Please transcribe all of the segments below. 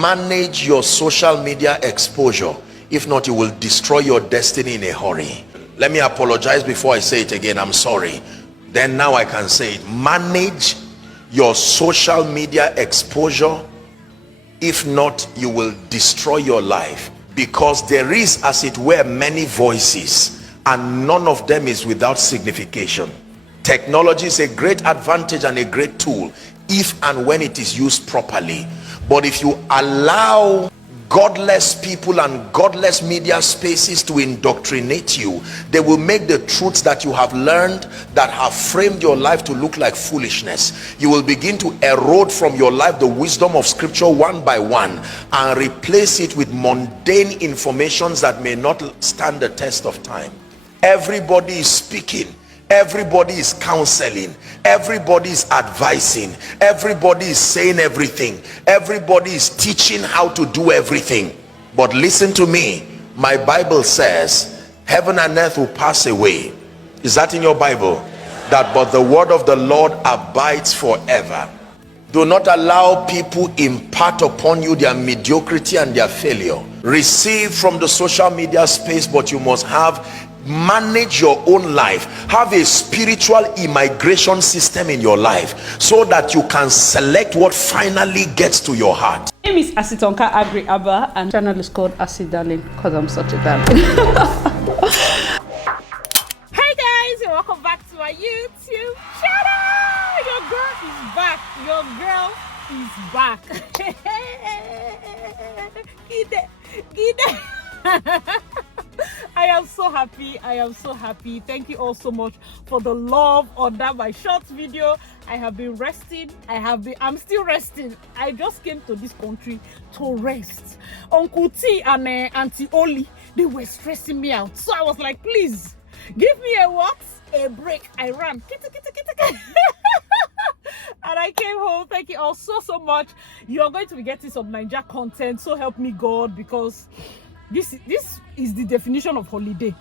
manage your social media exposure. If not, you will destroy your destiny in a hurry. Let me apologize before I say it again. I'm sorry. Then now I can say it. Manage your social media exposure. If not, you will destroy your life, because there is, as it were, many voices, and none of them is without signification. Technology is a great advantage and a great tool if and when it is used properly. But if you allow godless people and godless media spaces to indoctrinate you, they will make the truths that you have learned, that have framed your life, to look like foolishness. You will begin to erode from your life the wisdom of scripture one by one, and replace it with mundane informations that may not stand the test of time. Everybody is speaking, everybody is counseling, everybody is advising, everybody is saying everything, everybody is teaching how to do everything. But listen to me, my Bible says heaven and earth will pass away. Is that in your Bible? That but the word of the Lord abides forever. Do not allow people impart upon you their mediocrity and their failure. Receive from the social media space, but you must manage your own life. Have a spiritual immigration system in your life, so that you can select what finally gets to your heart. My name is Asitonka Agri Abba, and channel is called Darlynnsss, because I'm such a darling. Hey guys, and welcome back to my YouTube channel. Your girl is back. Your girl is back. Gide. I am so happy. I am so happy. Thank you all so much for the love under my short video. I have been resting. I'm still resting. I just came to this country to rest. Uncle T and Auntie Oli, they were stressing me out. So I was like, please give me a break. I ran. And I came home. Thank you all so much. You're going to be getting some Niger content. So help me God, because this is the definition of holiday.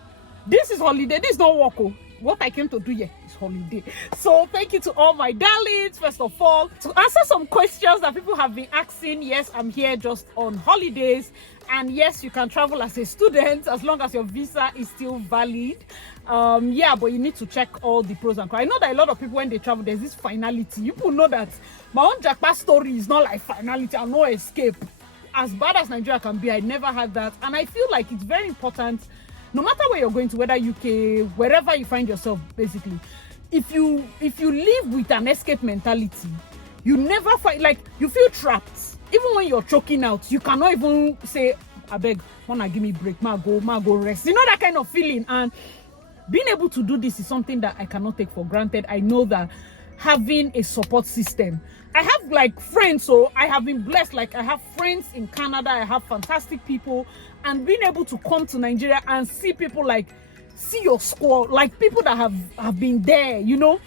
This is holiday. This is not work. What I came to do here is holiday. So thank you to all my darlings. First of all, to answer some questions that people have been asking. Yes, I'm here just on holidays, and yes, you can travel as a student as long as your visa is still valid. Yeah, but you need to check all the pros and cons. I know that a lot of people, when they travel, there's this finality. You people know that my own Jackpot story is not like finality and no escape. As bad as Nigeria can be, I never had that. And I feel like it's very important, no matter where you're going to, whether UK, wherever you find yourself, basically, if you live with an escape mentality, you never find, like, you feel trapped. Even when you're choking out, you cannot even say, I beg, wanna give me a break, ma go rest. You know, that kind of feeling. And being able to do this is something that I cannot take for granted. I know that having a support system, I have like friends, so I have been blessed. Like, I have friends in Canada, I have fantastic people, and being able to come to Nigeria and see people, like, see your squad, like people that have been there, you know.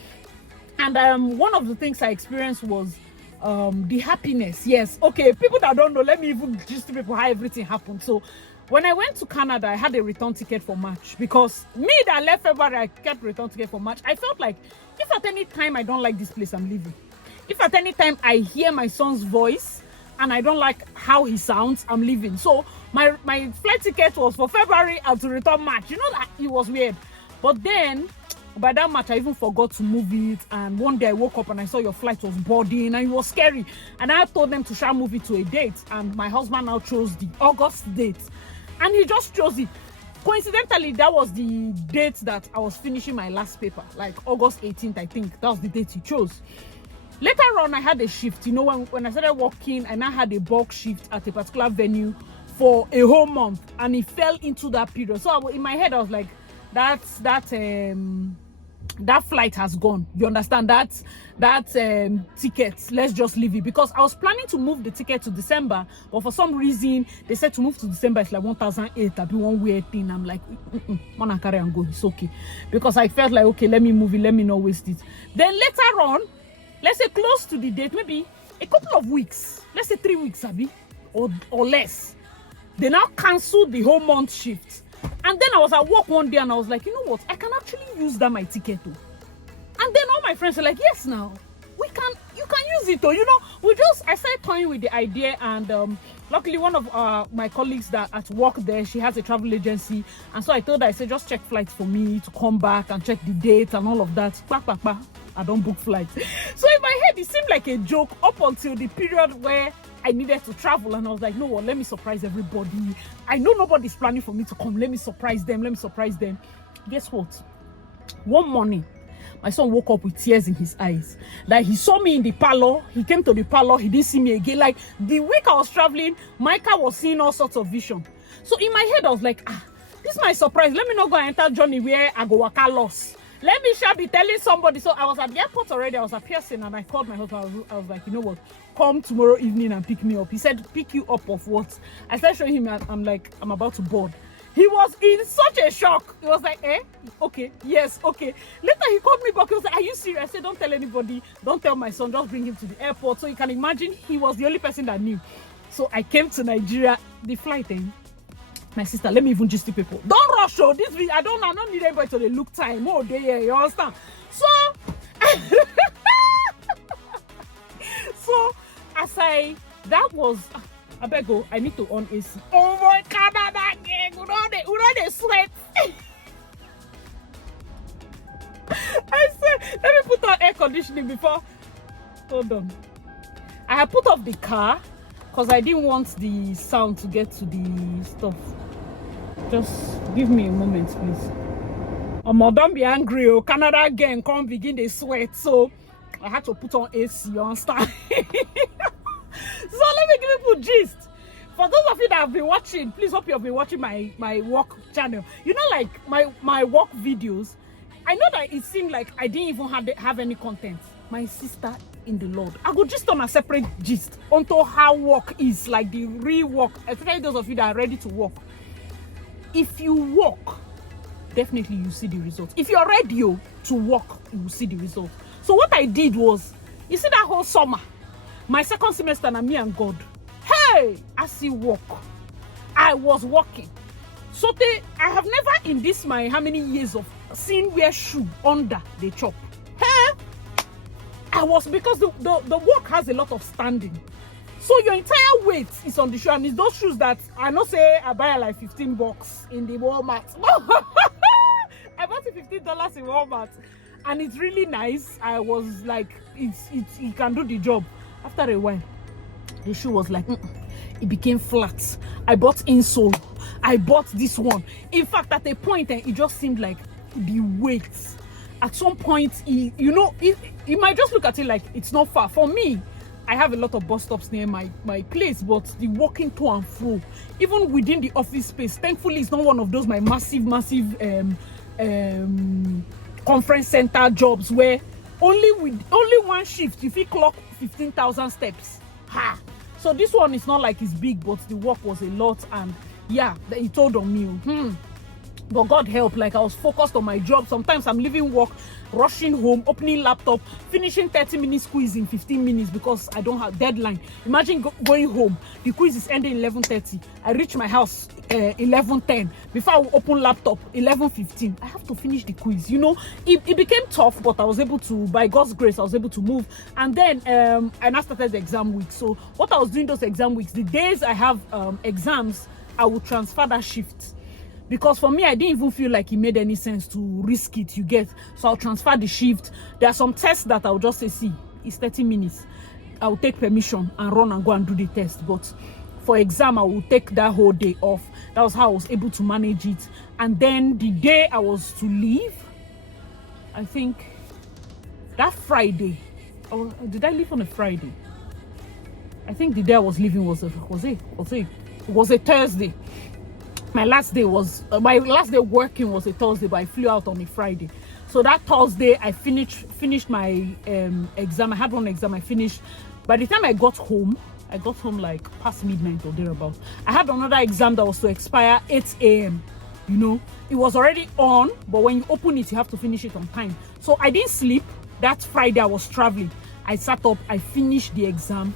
And one of the things I experienced was the happiness. Yes, okay, people that don't know, let me even just tell people how everything happened. So when I went to Canada, I had a return ticket for March, because me that left February, I kept return ticket for March. I felt like, if at any time I don't like this place, I'm leaving. If at any time I hear my son's voice and I don't like how he sounds, I'm leaving. So my flight ticket was for February and to return March. You know, that it was weird. But then by that March, I even forgot to move it. And one day I woke up and I saw your flight was boarding, and it was scary. And I told them to shall move it to a date. And my husband now chose the August date. And he just chose it. Coincidentally, that was the date that I was finishing my last paper, like August 18th, I think. That was the date he chose. Later on, I had a shift. You know, when I started working, I now had a bulk shift at a particular venue for a whole month, and it fell into that period. So in my head, I was like, that flight has gone. You understand? That ticket, let's just leave it, because I was planning to move the ticket to December, but for some reason they said to move to December it's like 1,008. I'll be one weird thing. I'm like, wanna carry and go, it's okay, because I felt like, okay, let me move it, let me not waste it. Then later on, let's say close to the date, maybe a couple of weeks, let's say 3 weeks, Abby, or less, they now canceled the whole month shift. And then I was at work one day and I was like, you know what, I can actually use that my ticket too. And then all my friends were like, yes, now you can use it though, I started toying with the idea, and luckily one of my colleagues that at work there, she has a travel agency, and so I told her, I said, just check flights for me to come back and check the date and all of that. I don't book flights. So in my head, it seemed like a joke up until the period where I needed to travel, and I was like, no, let me surprise everybody. I know nobody's planning for me to come. Let me surprise them. Guess what? One morning, my son woke up with tears in his eyes. Like, he saw me in the parlor. He came to the parlor. He didn't see me again. Like, the week I was traveling, Micah was seeing all sorts of vision. So in my head, I was like, this is my surprise. Let me not go and enter Johnny where I go waka lost. Let me be telling somebody. So I was at the airport already. I was at Pearson, and I called my husband. I was like, you know what? Come tomorrow evening and pick me up. He said, pick you up of what? I started showing him, I'm like, I'm about to board. He was in such a shock. He was like, okay, yes, okay. Later he called me back. He was like, are you serious? I said, don't tell anybody. Don't tell my son. Just bring him to the airport. So you can imagine he was the only person that knew. So I came to Nigeria. The flight, my sister, let me even just tell people, don't rush. Oh, this video, I don't need anybody to look time. Oh, there, you understand? So, so as that was, I beg go, I need to on AC. Oh my Canada gang, they sweat. I said, let me put on air conditioning before. Hold on. I had put off the car because I didn't want the sound to get to the stuff. Just give me a moment, please. Don't be angry. Oh, Canada gang come begin they sweat, so I had to put on AC. You understand? So let me give you a gist. For those of you that have been watching, please hope you have been watching my work channel. You know, like my work videos. I know that it seemed like I didn't even have any content. My sister in the Lord, I go just on a separate gist onto how work is, like the real work, especially those of you that are ready to work. If you work, definitely you see the results. If you're ready to work, you will see the results. So what I did was, you see that whole summer, my second semester, and me and God, hey, I see work. I was working. So I have never in this my how many years of seeing wear shoe under the chop. Hey, I was, because the work has a lot of standing. So your entire weight is on the shoe, and it's those shoes that I know say I buy like $15 in the Walmart. I bought it $15 in Walmart, and it's really nice. I was like, it can do the job. After a while, the shoe was like, it became flat. I bought insole. I bought this one. In fact, at a point, it just seemed like the weight. At some point, you might just look at it like it's not far. For me, I have a lot of bus stops near my place, but the walking to and fro, even within the office space, thankfully, it's not one of those my massive conference center jobs where only one shift if you clock 15,000 steps. So this one is not like it's big, but the work was a lot, and yeah, he told on me. But God help, like I was focused on my job. Sometimes I'm leaving work, rushing home, opening laptop, finishing 30-minute quiz in 15 minutes because I don't have deadline. Imagine going home. The quiz is ending 11:30. I reach my house 11:10. Before I open laptop, 11:15. I have to finish the quiz. It became tough, but I was able to, by God's grace, I was able to move. And then I now started the exam week. So what I was doing those exam weeks, the days I have exams, I will transfer that shift. Because for me, I didn't even feel like it made any sense to risk it, you get. So I'll transfer the shift. There are some tests that I'll just say, see, it's 30 minutes. I'll take permission and run and go and do the test. But for exam, I will take that whole day off. That was how I was able to manage it. And then the day I was to leave, I think that Friday, did I leave on a Friday? I think the day I was leaving was a Thursday. My last day working was a Thursday, but I flew out on a Friday. So that Thursday, I finished my exam. I had one exam I finished. By the time I got home like past midnight or thereabout. I had another exam that was to expire 8 a.m. It was already on, but when you open it, you have to finish it on time. So I didn't sleep. That Friday, I was traveling. I sat up, I finished the exam.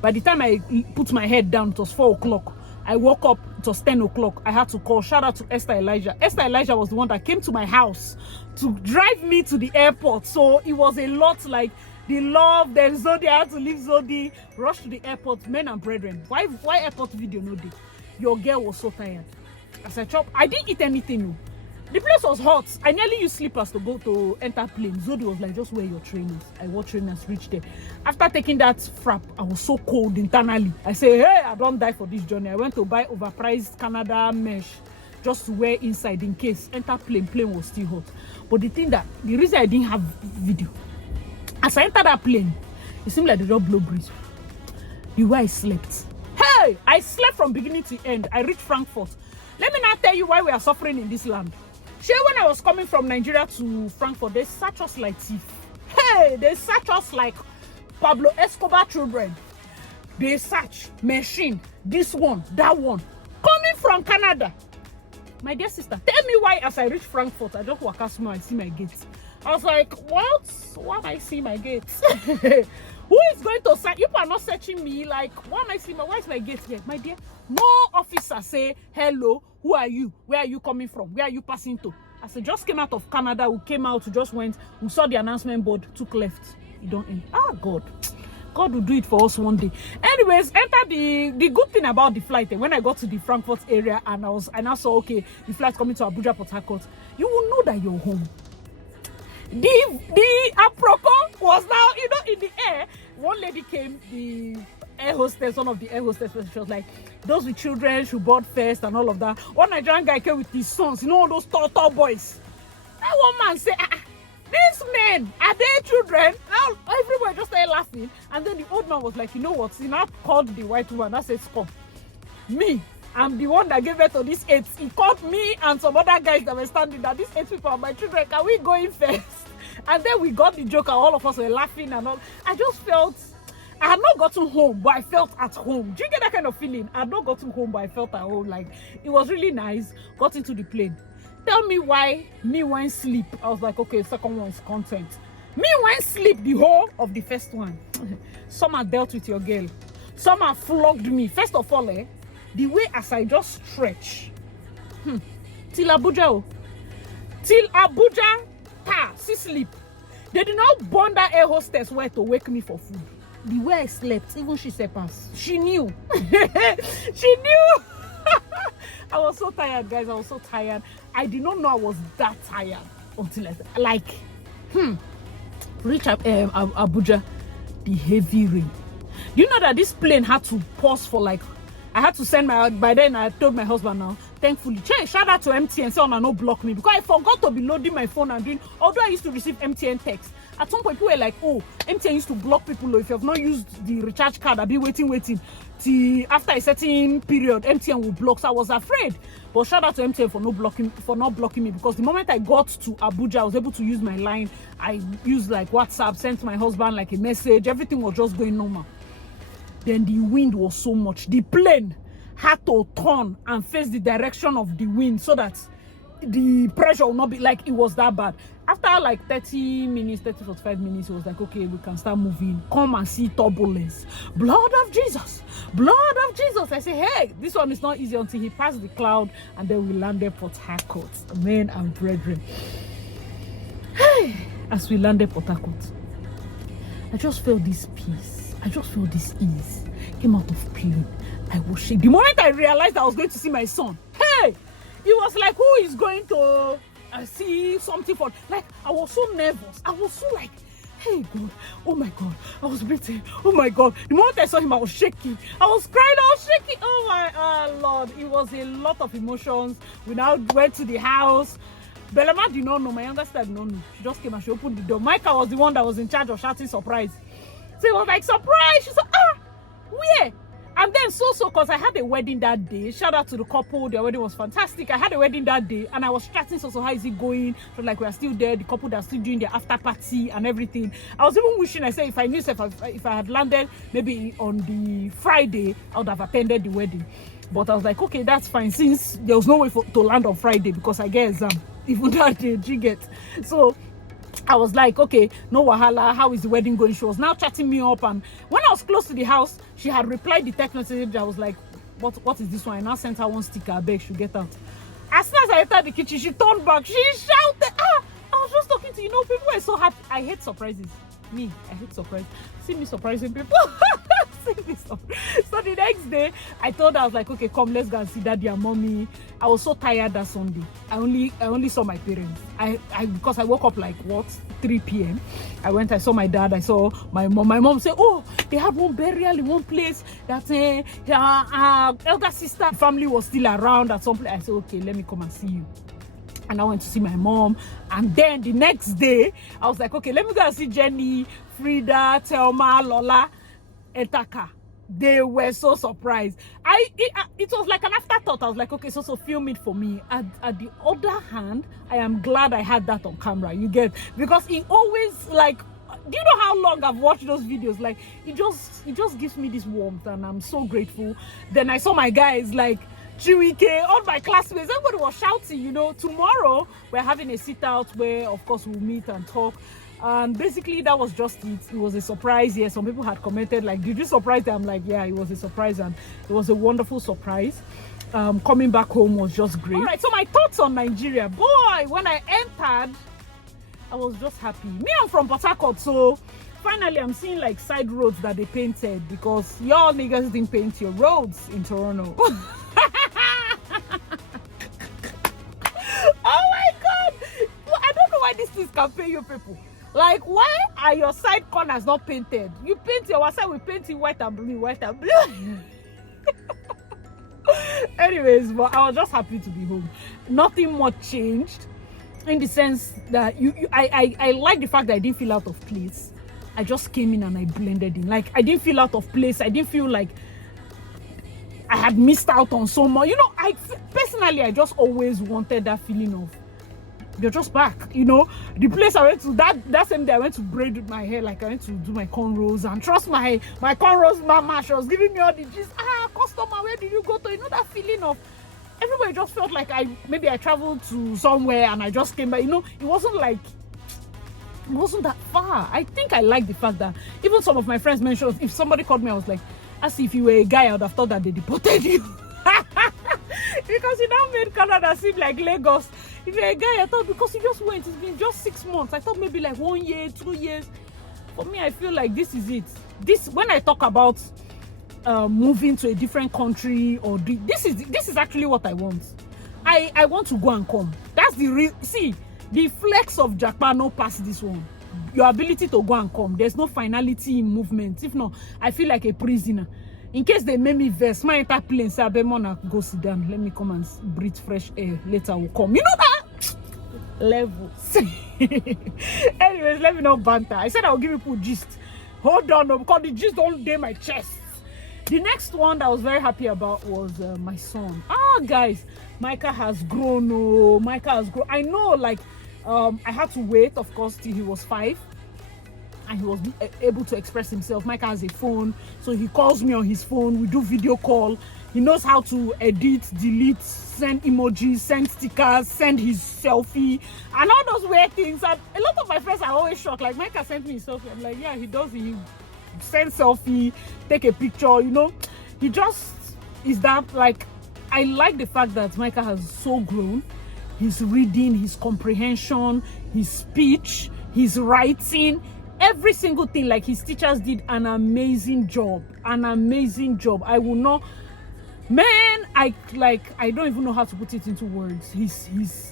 By the time I put my head down, it was 4 o'clock. I woke up, it was 10 o'clock. I had to call. Shout out to Esther Elijah. Esther Elijah was the one that came to my house to drive me to the airport. So it was a lot. Like, the love, then Zodi had to leave Zodi, rush to the airport, men and brethren. Why airport video no day? Your girl was so tired. As I chop, I didn't eat anything. No. The place was hot. I nearly used slippers to go to enter plane. Zodi was like, just wear your trainers. I wore trainers, reached there. After taking that frap, I was so cold internally. I say, hey, I don't die for this journey. I went to buy overpriced Canada mesh just to wear inside in case. Enter plane was still hot. But the reason I didn't have video, as I entered that plane, it seemed like they don't blow breeze. The way I slept. Hey, I slept from beginning to end. I reached Frankfurt. Let me now tell you why we are suffering in this land. Sure, when I was coming from Nigeria to Frankfurt, they search us like thief. Hey, they search us like Pablo Escobar children. They search, machine, this one, that one. Coming from Canada. My dear sister, tell me why as I reach Frankfurt, I just walk out small, I see my gates. I was like, what? Why am I seeing my gates? Who is going to search? People are not searching me. Like, why am I seeing why is my gate here? My dear, no officer say, hello, who are you? Where are you coming from? Where are you passing to? As I just came out of Canada, we came out, we just went, we saw the announcement board, took left. You don't end. Ah, God. God will do it for us one day. Anyways, enter the good thing about the flight. When I got to the Frankfurt area and I saw, okay, the flight coming to Abuja, Port Harcourt, you will know that you're home. The aproko was now, in the air. One lady came, the air hostess, one of the air hostesses, she was like, those with children should board first and all of that. One Nigerian guy came with his sons, all those tall boys. That one man said, these men, are they children? Now everyone just started laughing. And then the old man was like, you know what? He now called the white woman. That says, come. Me, I'm the one that gave birth to these 8. He called me and some other guys that were standing there. These 8 people are my children. Can we go in first? And then we got the joke and all of us were laughing and all. I just felt, I had not gotten home, but I felt at home. Do you get that kind of feeling? I had not gotten home, but I felt at home. Like, it was really nice. Got into the plane. Tell me why me went sleep. I was like, okay, second one is content. Me went sleep the whole of the first one. Some have dealt with your girl. Some have flogged me. First of all, the way as I just stretch. Till Abuja. Till Abuja. See sleep. They did not burn that air hostess where to wake me for food. The way I slept, even she said pass. She knew. She knew. I was so tired, guys. I was so tired. I did not know I was that tired until reach Abuja, the heavy rain. Do you know that this plane had to pause for I had to send by then I told my husband now, thankfully, shout out to MTN, say no block me because I forgot to be loading my phone and doing, although I used to receive MTN text. At some point, people were like, oh, MTN used to block people if you have not used the recharge card, I'll be waiting. Till after a certain period, MTN will block. So I was afraid. But shout out to MTN for not blocking me because the moment I got to Abuja, I was able to use my line. I used WhatsApp, sent my husband a message. Everything was just going normal. Then the wind was so much. The plane had to turn and face the direction of the wind so that the pressure will not be it was that bad. After 30 minutes, 45 minutes, it was like, okay, we can start moving. Come and see turbulence. Blood of Jesus. Blood of Jesus. I say, hey, this one is not easy until he passed the cloud and then we landed Port Harcourt. Men and brethren. Hey, as we landed Port Harcourt, I just felt this peace. I just felt this ease. Came out of plane. I was shaking. The moment I realized I was going to see my son, hey, it was like, who is going to see something for? I was so nervous. I was so hey God, oh my God, I was breathing. Oh my God. The moment I saw him, I was shaking. I was crying. I was shaking. Oh my Lord. It was a lot of emotions. We now went to the house. Belema did not know. My younger sister did not know. She just came and she opened the door. Micah was the one that was in charge of shouting surprise. So it was like, surprise. She said, where? And then because I had a wedding that day. Shout out to the couple. Their wedding was fantastic. I had a wedding that day and I was chatting how is it going? So we are still there. The couple that are still doing their after party and everything. I was even wishing, I said, if I knew if I had landed maybe on the Friday, I would have attended the wedding. But I was like, okay, that's fine. Since there was no way to land on Friday because I get exam. Even that day, you get. So I was like, okay, no wahala, how is the wedding going? She was now chatting me up, and when I was close to the house, she had replied the text message. I was like, what is this one? I now sent her one sticker, I beg, she'll get out. As soon as I entered the kitchen, she turned back, she shouted, I was just talking to people were so happy. I hate surprises. Me, I hate surprise. See me surprising people. See me so the next day, I told her, I was like, okay, come, let's go and see daddy and mommy. I was so tired that Sunday. I only saw my parents. Because I woke up like 3 p.m. I went, I saw my dad, I saw my mom. My mom said, oh, they have one burial in one place that her elder sister family was still around at some place. I said, okay, let me come and see you. And I went to see my mom. And then the next day, I was like, okay, let me go and see Jenny, Frida, Thelma, Lola, Etaka. They were so surprised. It was like an afterthought. I was like, okay, so film it for me. At the other hand, I am glad I had that on camera. You get, because it always, like, do you know how long I've watched those videos? Like, it just gives me this warmth, and I'm so grateful. Then I saw my guys like Chiwike, all my classmates, everybody was shouting, you know. Tomorrow we're having a sit out where, of course, we'll meet and talk. And basically that was just it. It was a surprise. Yeah, some people had commented like, did you surprise them? I'm like, yeah, it was a surprise, and it was a wonderful surprise. Coming back home was just great. All right, so my thoughts on Nigeria. Boy, when I entered, I was just happy. Me, I'm from Port Harcourt, so finally I'm seeing like side roads that they painted, because y'all niggas didn't paint your roads in Toronto. Oh my god, well, I don't know why these things can pay you people. Like, why are your side corners not painted? You paint your one side, we paint it white and blue, white and blue. Anyways, but I was just happy to be home. Nothing much changed, in the sense that I like the fact that I didn't feel out of place. I just came in and I blended in. Like, I didn't feel out of place. I didn't feel like I had missed out on so much. You know, personally, I just always wanted that feeling of, you're just back, you know. The place I went to, that same day I went to braid my hair, like I went to do my cornrows, and trust my cornrows mama, she was giving me all the gist. Customer, where did you go to? You know, that feeling of, everybody just felt like maybe I traveled to somewhere and I just came back. You know, it wasn't that far. I think I like the fact that even some of my friends mentioned, if somebody called me, I was like, as if you were a guy, I would have thought that they deported you. Because you now made Canada seem like Lagos. If you're a guy, I thought, because you just went, it's been just 6 months. I thought maybe like 1 year, 2 years. For me, I feel like this is it. When I talk about moving to a different country, or this is actually what I want. I want to go and come. That's the real, see, the flex of Japan no pass this one. Your ability to go and come. There's no finality in movement. If not, I feel like a prisoner. In case they make me vex, my entire plane say, "Abemona, go sit down. Let me come and breathe fresh air. Later we'll come." You know that levels. Anyways, let me not banter. I said I'll give you gist. Hold on, because the gist don't day my chest. The next one that I was very happy about was my son. Guys, Micah has grown. Oh, Micah has grown. I know, like, I had to wait, of course, till he was 5. And he was able to express himself. Micah has a phone, so he calls me on his phone. We do video call. He knows how to edit, delete, send emojis, send stickers, send his selfie, and all those weird things. And a lot of my friends are always shocked. Like, Micah sent me a selfie. I'm like, yeah, he does. He sends selfie, take a picture. You know, he just is that. Like, I like the fact that Micah has so grown. His reading, his comprehension, his speech, his writing. Every single thing. Like, his teachers did an amazing job. I will not, man, I don't even know how to put it into words. His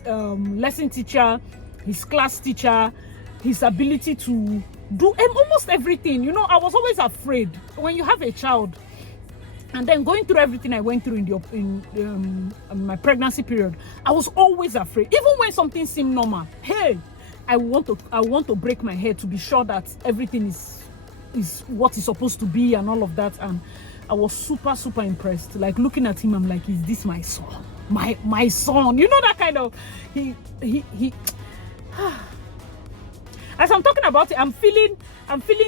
lesson teacher, his class teacher, his ability to do almost everything. You know, I was always afraid when you have a child, and then going through everything I went through in my pregnancy period, I was always afraid. Even when something seemed normal, hey, I want to break my head to be sure that everything is what it's supposed to be and all of that. And I was super, super impressed. Like, looking at him, I'm like, is this my son? My son? You know, that kind of, he as I'm talking about it, I'm feeling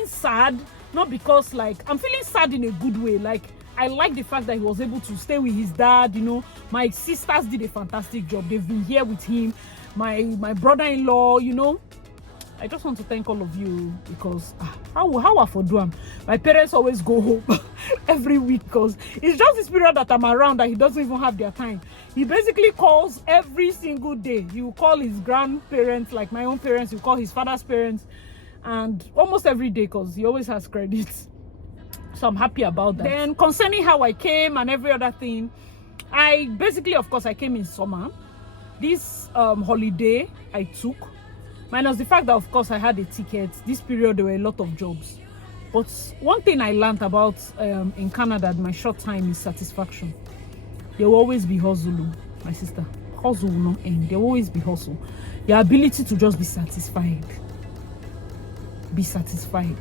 sad. Not because, like, I'm feeling sad in a good way. Like, I like the fact that he was able to stay with his dad. You know, my sisters did a fantastic job. They've been here with him. My brother-in-law, you know, I just want to thank all of you, because how I for do them. My parents always go home every week, because it's just this period that I'm around that he doesn't even have their time. He basically calls every single day. He will call his grandparents, like my own parents. He will call his father's parents, and almost every day, because he always has credits. So I'm happy about that. Then concerning how I came and every other thing, I basically, of course, I came in summer. This holiday I took, minus the fact that, of course, I had a ticket. This period, there were a lot of jobs. But one thing I learned about in Canada at my short time is satisfaction. There will always be hustle, my sister. Hustle will not end. There will always be hustle. Your ability to just be satisfied. Be satisfied.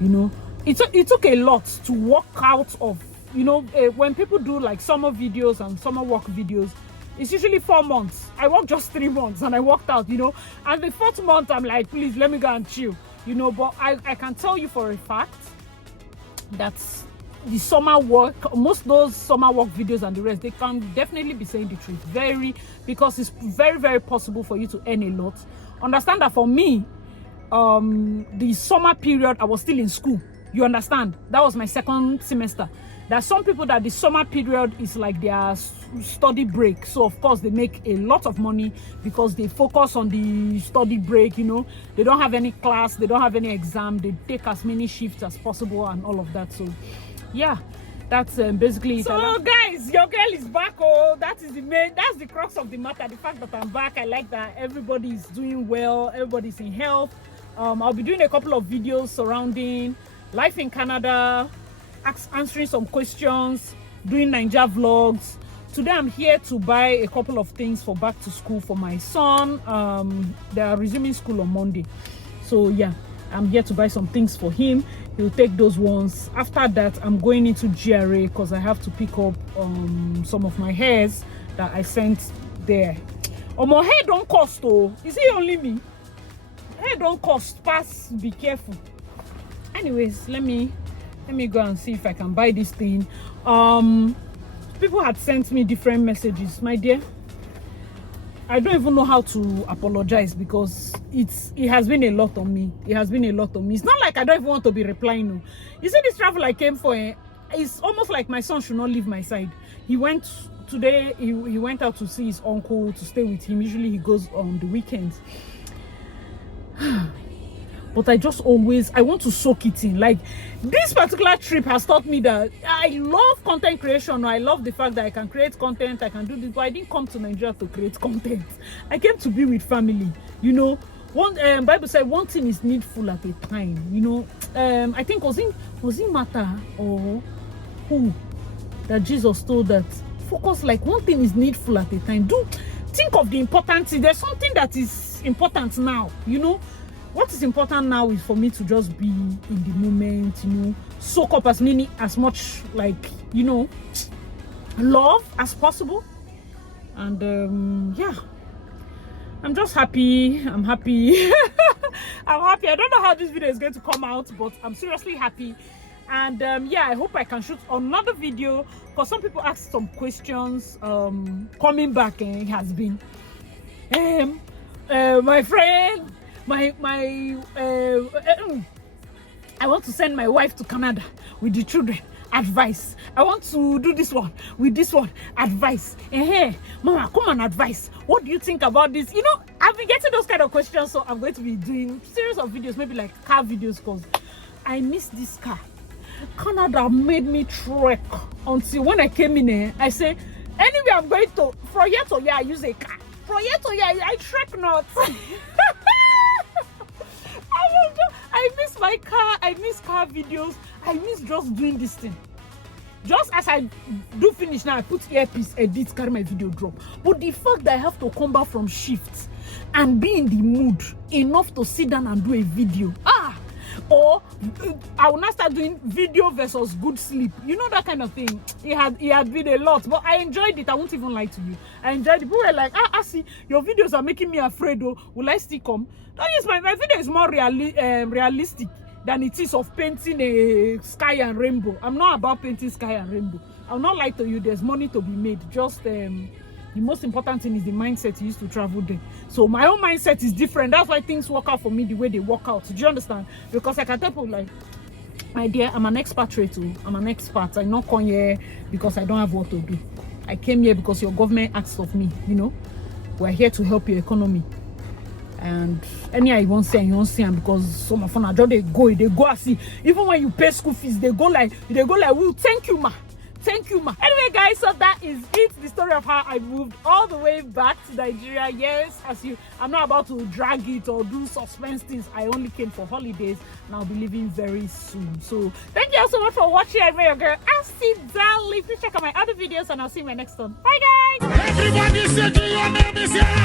You know, it took a lot to walk out of, you know, when people do like summer videos and summer work videos, it's usually 4 months. I worked just 3 months and I walked out, you know. And the 4th month, I'm like, please, let me go and chill. You know, but I can tell you for a fact that the summer work, most those summer work videos and the rest, they can definitely be saying the truth. Because it's very, very possible for you to earn a lot. Understand that for me, the summer period, I was still in school. You understand? That was my 2nd semester. There are some people that the summer period is like their study break. So of course they make a lot of money because they focus on the study break, you know. They don't have any class, they don't have any exam, they take as many shifts as possible and all of that. So yeah, that's basically it. So guys, your girl is back. Oh, that's the crux of the matter. The fact that I'm back, I like that everybody is doing well, everybody's in health. I'll be doing a couple of videos surrounding life in Canada, answering some questions, doing Naija vlogs. Today I'm here to buy a couple of things for back to school for my son. They are resuming school on Monday. So yeah, I'm here to buy some things for him. He'll take those ones. After that, I'm going into GRA because I have to pick up some of my hairs that I sent there. Oh, my hair don't cost though. Is it only me? Hair don't cost. Pass, be careful. Anyways, let me go and see if I can buy this thing. People had sent me different messages, my dear. I don't even know how to apologize because it has been a lot on me. It has been a lot on me. It's not like I don't even want to be replying. No. You see, this travel I came for, it's almost like my son should not leave my side. He went today, he went out to see his uncle to stay with him. Usually he goes on the weekends. But I want to soak it in. Like, this particular trip has taught me that I love content creation. I love the fact that I can create content, I can do this, but I didn't come to Nigeria to create content. I came to be with family. You know, one Bible said one thing is needful at a time. You know, I think was it Martha or who that Jesus told that focus, like one thing is needful at a time. Think of the important thing. There's something that is important now, you know. What is important now is for me to just be in the moment, you know, soak up as much, like, you know, love as possible. And yeah, I'm just happy. I'm happy. I'm happy. I don't know how this video is going to come out, but I'm seriously happy. And yeah, I hope I can shoot another video because some people asked some questions. Coming back, it has been my friend. I want to send my wife to Canada with the children. Advice. I want to do this one with this one. Advice. Hey, Mama, come on, advice. What do you think about this? You know, I've been getting those kind of questions, so I'm going to be doing series of videos, maybe like car videos, because I miss this car. Canada made me trek until when I came in here, I say, anyway, I'm going to, from here to here, I use a car. From here to here, I trek not. I miss my car. I miss car videos. I miss just doing this thing. Just as I do finish now, I put earpiece, edit, carry my video drop. But the fact that I have to come back from shift and be in the mood enough to sit down and do a video. Or I will not start doing video versus good sleep. You know, that kind of thing. It had been a lot, but I enjoyed it. I won't even lie to you. I enjoyed it. People were like, see, your videos are making me afraid. Oh, will I still come? Don't use my video is more realistic than it is of painting a sky and rainbow. I'm not about painting sky and rainbow. I'll not lie to you. There's money to be made. Just the most important thing is the mindset you used to travel there. So my own mindset is different. That's why things work out for me the way they work out. Do you understand? Because I can tell people, like, my dear, I'm an expatriate too. I'm an expat. I not come here because I don't have what to do. I came here because your government asked of me, you know. We're here to help your economy. And any I won't see them because some of them they go and see. Even when you pay school fees, they go like, well, thank you, ma. Thank you, ma. Anyway, guys, so that is it. The story of how I moved all the way back to Nigeria. Yes, I'm not about to drag it or do suspense things. I only came for holidays and I'll be leaving very soon. So thank you all so much for watching. I'm your girl, Darlynnsss. Please check out my other videos and I'll see you in my next one. Bye, guys. Everybody say your name is here.